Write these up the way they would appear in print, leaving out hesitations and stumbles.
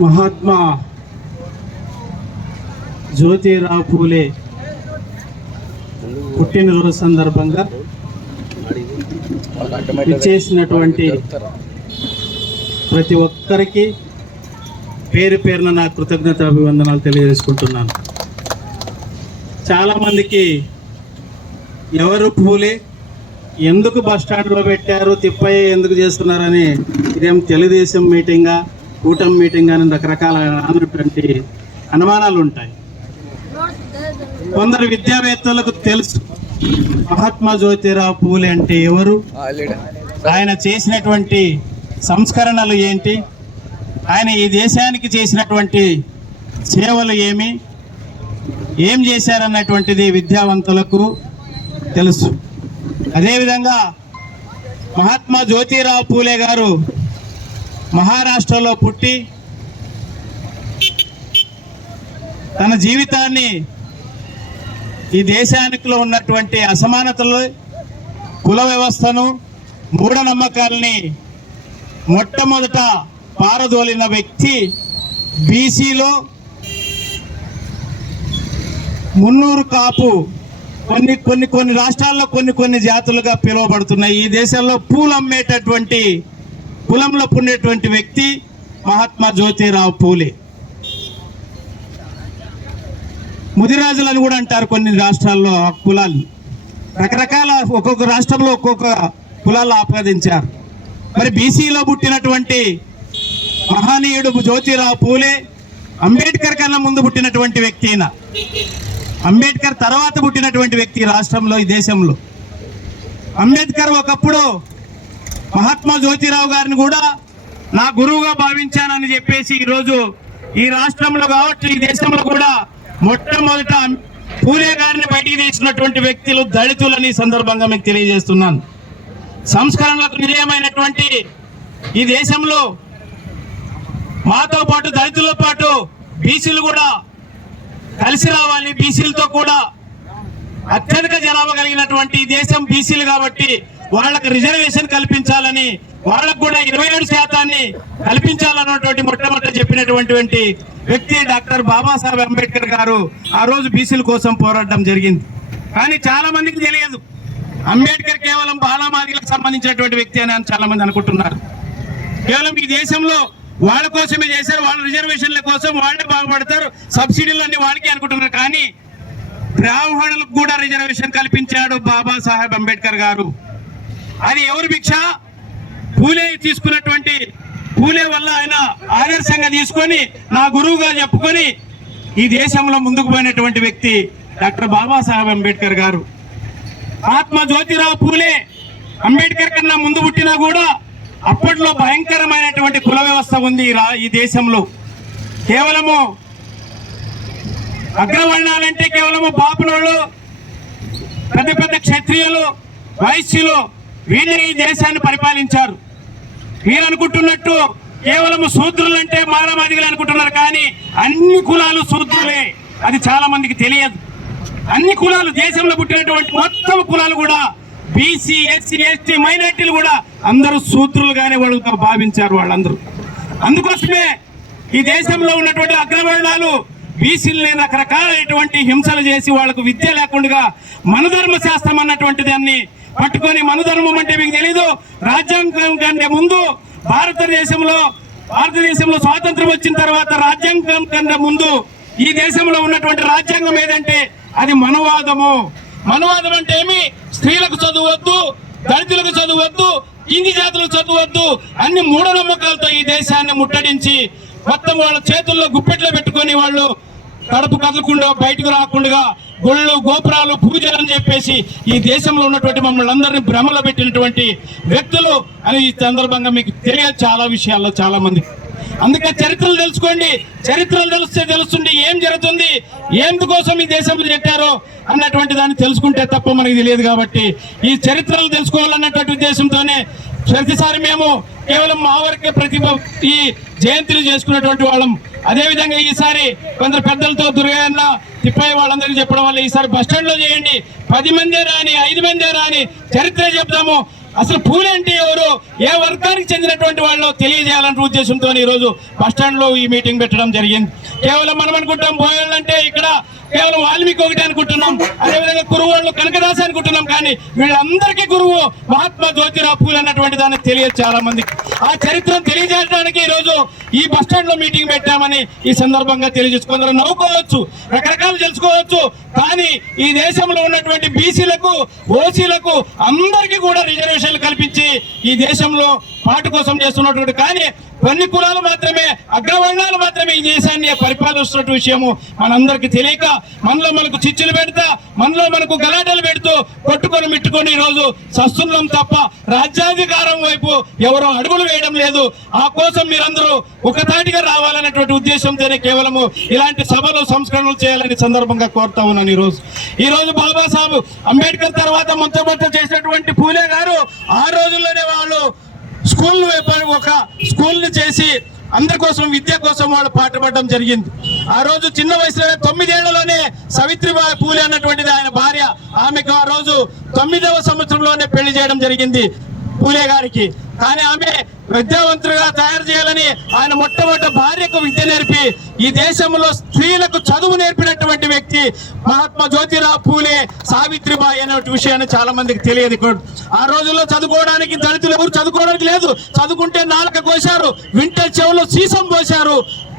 మహాత్మా జ్యోతిరావు పూలే పుట్టినరోజు సందర్భంగా ఇచ్చేసినటువంటి ప్రతి ఒక్కరికి పేరు పేరున నా కృతజ్ఞత అభివందనాలు తెలియజేసుకుంటున్నాను. చాలామందికి ఎవరు పూలే, ఎందుకు బస్టాండ్లో పెట్టారు, తిప్పయ్య ఎందుకు చేస్తున్నారని, ఇదేం తెలుగుదేశం మీటింగా కూటమి మీటింగ్ అని రకరకాల అన్నటువంటి అనుమానాలు ఉంటాయి. కొందరు విద్యావేత్తలకు తెలుసు మహాత్మా జ్యోతిరావు పూలే అంటే ఎవరు, ఆయన చేసినటువంటి సంస్కరణలు ఏంటి, ఆయన ఈ దేశానికి చేసినటువంటి సేవలు ఏం చేశారన్నటువంటిది విద్యావంతులకు తెలుసు. అదేవిధంగా మహాత్మా జ్యోతిరావు పూలే గారు మహారాష్ట్రలో పుట్టి తన జీవితాన్ని ఈ దేశానికిలో ఉన్నటువంటి అసమానతలు, కుల వ్యవస్థను, మూఢనమ్మకాలని మొట్టమొదట పారదోలిన వ్యక్తి. బీసీలో మున్నూరు కాపు కొన్ని రాష్ట్రాల్లో కొన్ని జాతులుగా పిలువబడుతున్నాయి. ఈ దేశంలో పూలు అమ్మేటటువంటి కులంలో పుట్టినటువంటి వ్యక్తి మహాత్మా జ్యోతిరావు పూలే. ముదిరాజులు అని కూడా అంటారు కొన్ని రాష్ట్రాల్లో. ఆ కులాలు రకరకాల, ఒక్కొక్క రాష్ట్రంలో ఒక్కొక్క కులాలు ఆపాదించారు. మరి బీసీలో పుట్టినటువంటి మహనీయుడు జ్యోతిరావు పూలే అంబేద్కర్ కన్నా ముందు పుట్టినటువంటి వ్యక్తి. అయినా అంబేద్కర్ తర్వాత పుట్టినటువంటి వ్యక్తి రాష్ట్రంలో, ఈ దేశంలో. అంబేద్కర్ ఒకప్పుడు మహాత్మా జ్యోతిరావు గారిని కూడా నా గురువుగా భావించానని చెప్పేసి ఈరోజు ఈ రాష్ట్రంలో కావచ్చు, ఈ దేశంలో కూడా మొట్టమొదట పూలే గారిని బయటికి తీసినటువంటి వ్యక్తులు దళితులని సందర్భంగా మీకు తెలియజేస్తున్నాను. సంస్కరణలకు నిలయమైనటువంటి ఈ దేశంలో మాతో పాటు దళితులతో పాటు బీసీలు కూడా కలిసి రావాలి. బీసీలతో కూడా అత్యధిక జనాభా కలిగినటువంటి దేశం బీసీలు కాబట్టి వాళ్ళకు రిజర్వేషన్ కల్పించాలని, వాళ్ళకు కూడా 27% కల్పించాలన్నటువంటి మొట్టమొదటి చెప్పినటువంటి వ్యక్తి డాక్టర్ బాబాసాహెబ్ అంబేద్కర్ గారు. ఆ రోజు బీసీల కోసం పోరాటం జరిగింది. కానీ చాలా మందికి తెలియదు అంబేద్కర్ కేవలం బాలమాదిలకు సంబంధించినటువంటి వ్యక్తి అని చాలా మంది అనుకుంటున్నారు. కేవలం ఈ దేశంలో వాళ్ళ కోసమే చేశారు, వాళ్ళ రిజర్వేషన్ల కోసం వాళ్ళే బాగుపడతారు, సబ్సిడీలు అన్ని వాళ్ళకి అనుకుంటున్నారు. కానీ బ్రాహ్మణులకు కూడా రిజర్వేషన్ కల్పించాడు బాబాసాహెబ్ అంబేద్కర్ గారు. అది ఎవరు భిక్ష? పూలే తీసుకున్నటువంటి, పూలే వల్ల ఆయన ఆదర్శంగా తీసుకొని నా గురువుగా చెప్పుకొని ఈ దేశంలో ముందుకు పోయినటువంటి వ్యక్తి డాక్టర్ బాబాసాహెబ్ అంబేద్కర్ గారు. మహాత్మా జ్యోతిరావు పూలే అంబేద్కర్ కన్నా ముందు పుట్టినా కూడా అప్పట్లో భయంకరమైనటువంటి కుల వ్యవస్థ ఉంది ఈ దేశంలో. కేవలము అగ్రవర్ణాలంటే కేవలము బాపునోళ్ళు, పెద్ద పెద్ద క్షత్రియులు, వైశ్యులు, వీళ్ళే ఈ దేశాన్ని పరిపాలించారు. మీరు అనుకుంటున్నట్టు కేవలము శూద్రులు అంటే మానవాదిగా అనుకుంటున్నారు, కానీ అన్ని కులాలు శూద్రులే. అది చాలా మందికి తెలియదు. అన్ని కులాలు, దేశంలో పుట్టినటువంటి మొత్తం కులాలు కూడా బీసీ, ఎస్సీ, ఎస్టీ, మైనార్టీలు కూడా అందరూ శూద్రులుగానే వాళ్ళతో భావించారు వాళ్ళందరూ. అందుకోసమే ఈ దేశంలో ఉన్నటువంటి అగ్రవర్ణాలు బీసీలని రకరకాలైనటువంటి హింసలు చేసి వాళ్ళకు విద్య లేకుండా మనుధర్మ శాస్త్రం అన్నటువంటి దాన్ని పట్టుకొని, మనుధర్మం అంటే మీకు తెలీదు, రాజ్యాంగం కంటే ముందు భారతదేశంలో స్వాతంత్రం వచ్చిన తర్వాత రాజ్యాంగం కంటే ముందు ఈ దేశంలో ఉన్నటువంటి రాజ్యాంగం ఏదంటే అది మనువాదము. మనువాదం అంటే ఏమి? స్త్రీలకు చదువద్దు, దళితులకు చదువద్దు, కింది జాతులకు చదువద్దు, అన్ని మూఢనమ్మకాలతో ఈ దేశాన్ని ముట్టడించి మొత్తం వాళ్ళ చేతుల్లో గుప్పెట్లో పెట్టుకొని వాళ్ళు కడుపు కదలకుండా బయటకు రాకుండా గుళ్ళు, గోపురాలు, పూజలు అని చెప్పేసి ఈ దేశంలో ఉన్నటువంటి మమ్మల్ని అందరినీ భ్రమలో పెట్టినటువంటి వ్యక్తులు అని ఈ సందర్భంగా మీకు తెలియదు చాలా విషయాల్లో చాలా మంది. అందుకే చరిత్రలు తెలుసుకోండి. చరిత్రలు తెలుస్తుంటే ఏం జరుగుతుంది, ఎందుకోసం ఈ దేశంలో పెట్టారో అన్నటువంటి దాన్ని తెలుసుకుంటే తప్ప మనకి తెలియదు. కాబట్టి ఈ చరిత్రలు తెలుసుకోవాలన్నటువంటి ఉద్దేశంతోనే ప్రతిసారి మేము కేవలం మా వరకే ఈ జయంతిని చేసుకున్నటువంటి వాళ్ళం. అదేవిధంగా ఈసారి కొందరు పెద్దలతో దుర్గయ్యన్న, తిప్పయ్య వాళ్ళందరికీ చెప్పడం వల్ల ఈసారి బస్టాండ్లో చేయండి, 10 మందే రాని, 5 మందే రాని, చరిత్ర చెప్తాము. అసలు పూలే అంటే ఎవరు, ఏ వర్గానికి చెందినటువంటి వాళ్ళు తెలియజేయాలనే ఉద్దేశంతో ఈరోజు బస్టాండ్లో ఈ మీటింగ్ పెట్టడం జరిగింది. కేవలం మనం అనుకుంటాం బోయళ్ళు అంటే ఇక్కడ కేవలం వాల్మీకి ఒకటి అనుకుంటున్నాం, అదేవిధంగా గురువు వాళ్ళు కనకదాస్ అనుకుంటున్నాం, కానీ వీళ్ళందరికీ గురువు మహాత్మా జ్యోతిరావు పూలే అన్నటువంటి దాన్ని తెలియదు చాలా మందికి. ఆ చరిత్రను తెలియజేయడానికి ఈరోజు ఈ బస్టాండ్ లో మీటింగ్ పెట్టామని ఈ సందర్భంగా తెలియజేసుకుందరూ నవ్వుకోవచ్చు, రకరకాలు తెలుసుకోవచ్చు, కానీ ఈ దేశంలో ఉన్నటువంటి బీసీలకు, ఓసీలకు అందరికీ కూడా రిజర్వేషన్లు కల్పించి ఈ దేశంలో పాటు కోసం చేస్తున్నటువంటి, కానీ కొన్ని కులాలు మాత్రమే, అగ్రవర్ణాలు మాత్రమే ఈ దేశాన్ని పరిపాలిస్తున్న విషయము మనందరికీ తెలియక మనలో మనకు చిచ్చులు పెడతా, మనలో మనకు గలాటలు పెడుతూ కొట్టుకొని మిట్టుకొని ఈరోజు సస్తున్నాం తప్ప రాజ్యాధికారం వైపు ఎవరో అడుగులు వేయడం లేదు. ఆ కోసం మీరందరూ ఒకతాటిగా రావాలనేటువంటి ఉద్దేశంతోనే కేవలము ఇలాంటి సభలు సంస్కరణలు చేయాలని సందర్భంగా కోరుతా ఉన్నాను. ఈరోజు బాబాసాహెబ్ అంబేద్కర్ తర్వాత మొట్టమొదట చేసినటువంటి పూలే గారు ఆ రోజుల్లోనే వాళ్ళు ఒక స్కూల్ని చేసి అందరి కోసం, విద్య కోసం వాళ్ళు పాటుపడడం జరిగింది. ఆ రోజు చిన్న వయసులోనే 9 ఏళ్లలోనే సావిత్రిబాయి పూలే అన్నటువంటిది ఆయన భార్య, ఆమెకు ఆ రోజు 9వ సంవత్సరంలోనే పెళ్లి చేయడం జరిగింది పూలే గారికి. కానీ ఆమె విద్యావంతులుగా తయారు చేయాలని ఆయన మొట్టమొదటి భార్యకు విద్య నేర్పి ఈ దేశంలో స్త్రీలకు చదువు నేర్పినటువంటి వ్యక్తి మహాత్మా జ్యోతిరావు పూలే, సావిత్రిబాయి అనే విషయాన్ని చాలా మందికి తెలియదు. ఆ రోజుల్లో చదువుకోవడానికి దళితులు ఎవరు చదువుకోవడానికి లేదు, చదువుకుంటే నాలుక కోశారు, వింటే చెవులో సీసం పోశారు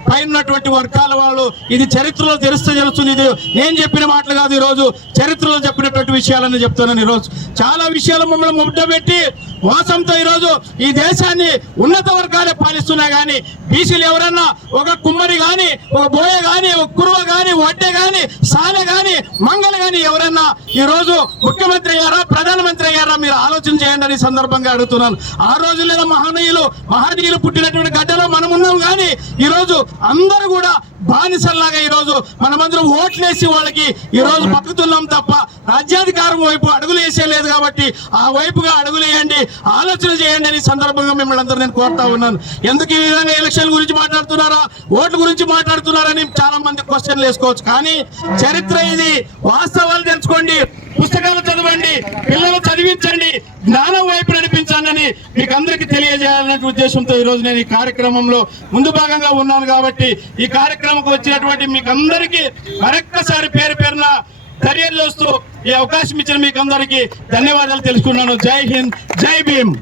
పైనటువంటి వర్గాల వాళ్ళు. ఇది చరిత్రలో తెలుస్తుంది. ఇది నేను చెప్పిన మాటలు కాదు, ఈరోజు చరిత్రలో చెప్పినటువంటి విషయాలని చెప్తున్నాను. ఈరోజు చాలా విషయాలు మమ్మల్ని ముట్టబెట్టి మోసంతో ఈరోజు ఈ దేశాన్ని ఉన్నత వర్గాలే పాలిస్తున్నాయి, కానీ బీసీలు ఎవరన్నా ఒక కుమ్మరి కానీ, ఒక బోయ కానీ, ఒక కురువ కానీ, వడ్డే కానీ, సాలె కానీ, మంగళ కానీ ఎవరన్నా ఈరోజు ముఖ్యమంత్రి అయ్యారా, ప్రధానమంత్రి అయ్యారా, మీరు ఆలోచన చేయండి అని సందర్భంగా అడుగుతున్నాను. ఆ రోజుల్లో మహనీయులు పుట్టినటువంటి గడ్డలో మనం ఉన్నాం, కానీ ఈరోజు అందరూ కూడా బానిసల్లాగా ఈరోజు మనమందరం ఓట్లేసి వాళ్ళకి ఈరోజు బతుకుతున్నాం తప్ప రాజ్యాధికారం వైపు అడుగులు వేసేయలేదు. కాబట్టి ఆ వైపుగా అడుగులు వేయండి, ఆలోచన చేయండి అని సందర్భంగా మిమ్మల్ని అందరూ నేను కోరుతా ఉన్నాను. ఎందుకు ఈ విధంగా ఎలక్షన్ గురించి మాట్లాడుతున్నారా, ఓట్ల గురించి మాట్లాడుతున్నారని చాలా మంది క్వశ్చన్లు వేసుకోవచ్చు, కానీ చరిత్ర ఇది, వాస్తవాలు తెలుసుకోండి, పుస్తకాలు చదవండి, పిల్లలు చదివించండి, జ్ఞానం వైపు నడిపించండి అని మీకు అందరికీ తెలియజేయాలనే ఉద్దేశంతో ఈరోజు నేను ఈ కార్యక్రమంలో ముందు భాగంగా ఉన్నాను. కాబట్టి ఈ కార్యక్రమంకు వచ్చినటువంటి మీకు అందరికీ మరొక్కసారి పేరున తెలియజేస్తూ ఈ అవకాశం ఇచ్చిన మీకు అందరికీ ధన్యవాదాలు తెలుసుకున్నాను. జై హింద్, జై భీమ్.